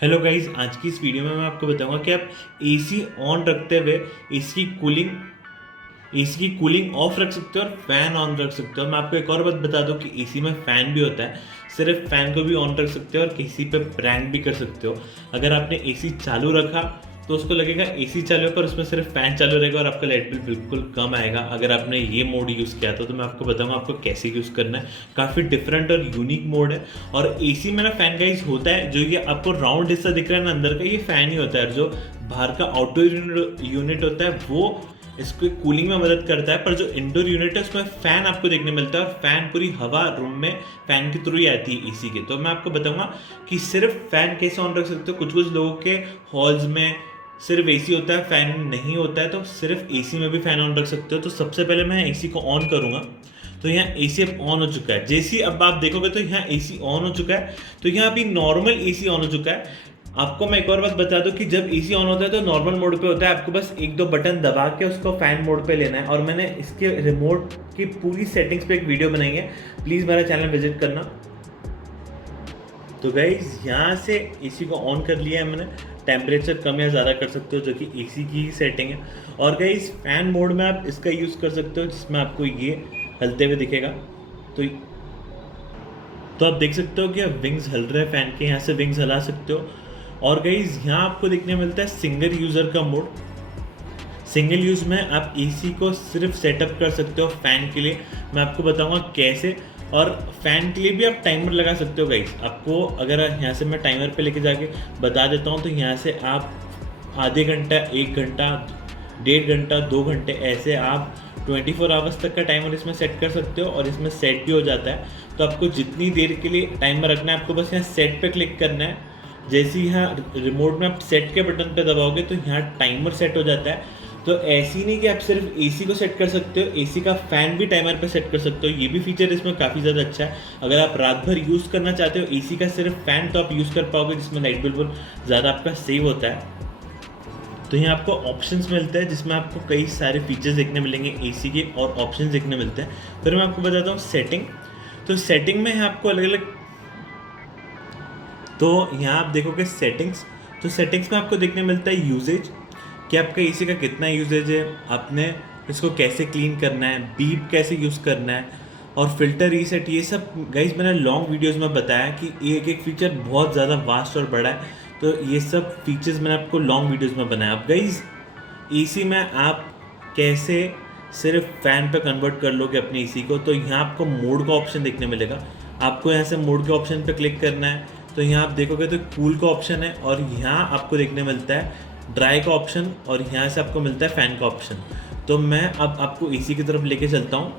Hello guys, आज की इस वीडियो में मैं आपको बताऊंगा कि आप एसी ऑन रखते हुए एसी की कूलिंग ऑफ रख सकते हो और फैन ऑन रख सकते हो। मैं आपको एक और बात बता दूं कि एसी में फैन भी होता है। सिर्फ फैन को भी ऑन रख सकते हो और किसी पे प्रैंक भी कर सकते हो। अगर आपने एसी चालू रखा तो उसको लगेगा एसी चालू है, पर उसमें सिर्फ फैन चालू रहेगा और आपका लाइट बिल बिल्कुल कम आएगा। अगर आपने ये मोड यूज़ किया था तो मैं आपको बताऊंगा आपको कैसे यूज़ करना है। काफ़ी डिफरेंट और यूनिक मोड है। और एसी में ना फैन गाइस होता है, जो ये आपको राउंड हिस्सा दिख रहा है ना अंदर का, ये फैन ही होता है। और जो बाहर का आउटडोर यूनिट होता है वो इसको कूलिंग में मदद करता है। पर जो इंडोर यूनिट है उसमें फैन आपको देखने मिलता है और फैन पूरी हवा रूम में फैन के थ्रू ही आती है एसी के। तो मैं आपको बताऊंगा कि सिर्फ फैन कैसे ऑन रख सकते हो। कुछ कुछ लोगों के हॉल्स में सिर्फ एसी होता है, फैन नहीं होता है, तो सिर्फ एसी में भी फैन ऑन रख सकते हो। तो सबसे पहले मैं एसी को ऑन करूंगा। तो यहाँ एसी अब ऑन हो चुका है। जैसे ही अब आप देखोगे तो यहाँ एसी ऑन हो चुका है। तो यहाँ अभी नॉर्मल एसी ऑन हो चुका है। आपको मैं एक और बात बता दूं कि जब एसी ऑन होता है तो नॉर्मल मोड पे होता है। आपको बस एक दो बटन दबा के उसको फैन मोड पे लेना है। और मैंने इसके रिमोट की पूरी सेटिंग्स पे एक वीडियो बनाई है, प्लीज़ मेरा चैनल विजिट करना। तो गाइज यहाँ से एसी को ऑन कर लिया है मैंने। टेम्परेचर कम या ज़्यादा कर सकते हो, जो कि एसी की ही सेटिंग है। और गाइज फैन मोड में आप इसका यूज़ कर सकते हो, जिसमें आपको ये हलते हुए दिखेगा। तो तो आप देख सकते हो कि अब विंग्स हल रहे हैं फैन के, यहाँ से विंग्स हिला सकते हो। और गाइज यहाँ आपको देखने मिलता है सिंगल यूज़र का मोड। सिंगल यूज़ में आप एसी को सिर्फ सेटअप कर सकते हो फैन के लिए। मैं आपको बताऊंगा कैसे। और फैन के लिए भी आप टाइमर लगा सकते हो गाइस। आपको अगर यहाँ से मैं टाइमर पे लेके जाके बता देता हूँ, तो यहाँ से आप आधे घंटा, 1 घंटा, 1.5 घंटा, 2 घंटे, ऐसे आप 24 आवर्स तक का टाइमर इसमें सेट कर सकते हो। और इसमें सेट भी हो जाता है। तो आपको जितनी देर के लिए टाइमर रखना है, आपको बस यहाँ सेट पे क्लिक करना है। जैसे ही यहाँ रिमोट में आप सेट के बटन पे दबाओगे तो यहाँ टाइमर सेट हो जाता है। तो ऐसी नहीं कि आप सिर्फ एसी को सेट कर सकते हो, एसी का फैन भी टाइमर पे सेट कर सकते हो। ये भी फीचर इसमें काफ़ी ज़्यादा अच्छा है। अगर आप रात भर यूज़ करना चाहते हो एसी का सिर्फ फैन, तो आप यूज़ कर पाओगे, जिसमें लाइट बिल बहुत ज़्यादा आपका सेव होता है। तो यहाँ आपको ऑप्शंस मिलते हैं, जिसमें आपको कई सारे फीचर्स देखने मिलेंगे एसी के, और ऑप्शंस देखने मिलते हैं। फिर मैं आपको बताता हूँ सेटिंग। तो सेटिंग में है आपको अलग अलग। तो यहाँ आप देखोगे सेटिंग्स। तो सेटिंग्स में आपको देखने मिलता है यूजेज, कि आपका एसी का कितना यूजेज है, आपने इसको कैसे क्लीन करना है, बीप कैसे यूज़ करना है, और फिल्टर रीसेट। ये सब गाइज मैंने लॉन्ग वीडियोस में बताया कि एक एक फीचर बहुत ज़्यादा वास्ट और बड़ा है। तो ये सब फीचर्स मैंने आपको लॉन्ग वीडियोस में बनाया। अब गाइज एसी में आप कैसे सिर्फ फैन पे कन्वर्ट कर लोगे अपने एसी को, तो यहाँ आपको मोड का ऑप्शन देखने मिलेगा। आपको यहाँ से मोड के ऑप्शन पे क्लिक करना है। तो यहाँ आप देखोगे तो कूल का ऑप्शन है, और यहाँ आपको देखने मिलता है ड्राई का ऑप्शन, और यहाँ से आपको मिलता है फैन का ऑप्शन। तो मैं अब आपको एसी की तरफ लेके चलता हूँ।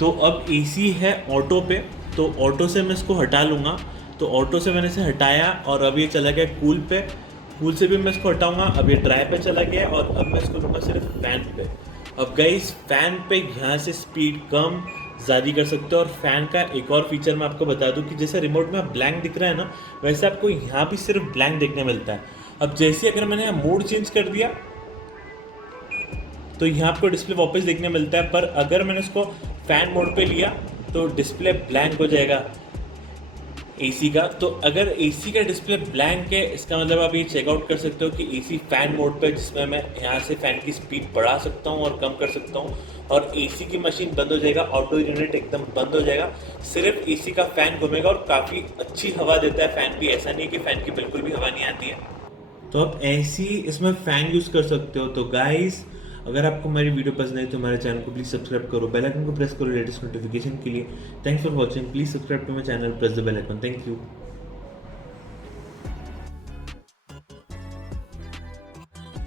तो अब एसी है ऑटो पे, तो ऑटो से मैं इसको हटा लूँगा। तो ऑटो से मैंने इसे हटाया और अब ये चला गया कूल पे। कूल से भी मैं इसको हटाऊँगा, अब ये ड्राई पे चला गया, और अब मैं इसको लूँगा सिर्फ फैन पे। अब गाइस फैन पे यहाँ से स्पीड कम ज़्यादा कर सकते हो। और फैन का एक और फीचर मैं आपको बता दूं कि जैसे रिमोट में ब्लैंक दिख रहा है ना, वैसे आपको यहाँ भी सिर्फ ब्लैंक देखने मिलता है। अब जैसे अगर मैंने यहाँ मोड चेंज कर दिया तो यहाँ आपको डिस्प्ले वापस देखने मिलता है। पर अगर मैंने इसको फैन मोड पे लिया तो डिस्प्ले ब्लैंक हो जाएगा एसी का। तो अगर एसी का डिस्प्ले ब्लैंक है, इसका मतलब आप ये चेकआउट कर सकते हो कि एसी फैन मोड पे, जिसमें मैं यहाँ से फैन की स्पीड बढ़ा सकता हूँ और कम कर सकता हूँ। और एसी की मशीन बंद हो जाएगा, आउटडोर यूनिट एकदम बंद हो जाएगा, सिर्फ एसी का फैन घूमेगा। और काफ़ी अच्छी हवा देता है फैन भी, ऐसा नहीं है कि फैन की बिल्कुल भी हवा नहीं आती है। तो आप ऐसी इसमें फ़ैन यूज़ कर सकते हो। तो गाइस अगर आपको हमारी वीडियो पसंद है तो हमारे चैनल को प्लीज़ सब्सक्राइब करो, बेल आइकन को प्रेस करो लेटेस्ट नोटिफिकेशन के लिए। Thanks for watching, please subscribe to my channel, press the bell icon. Thank you.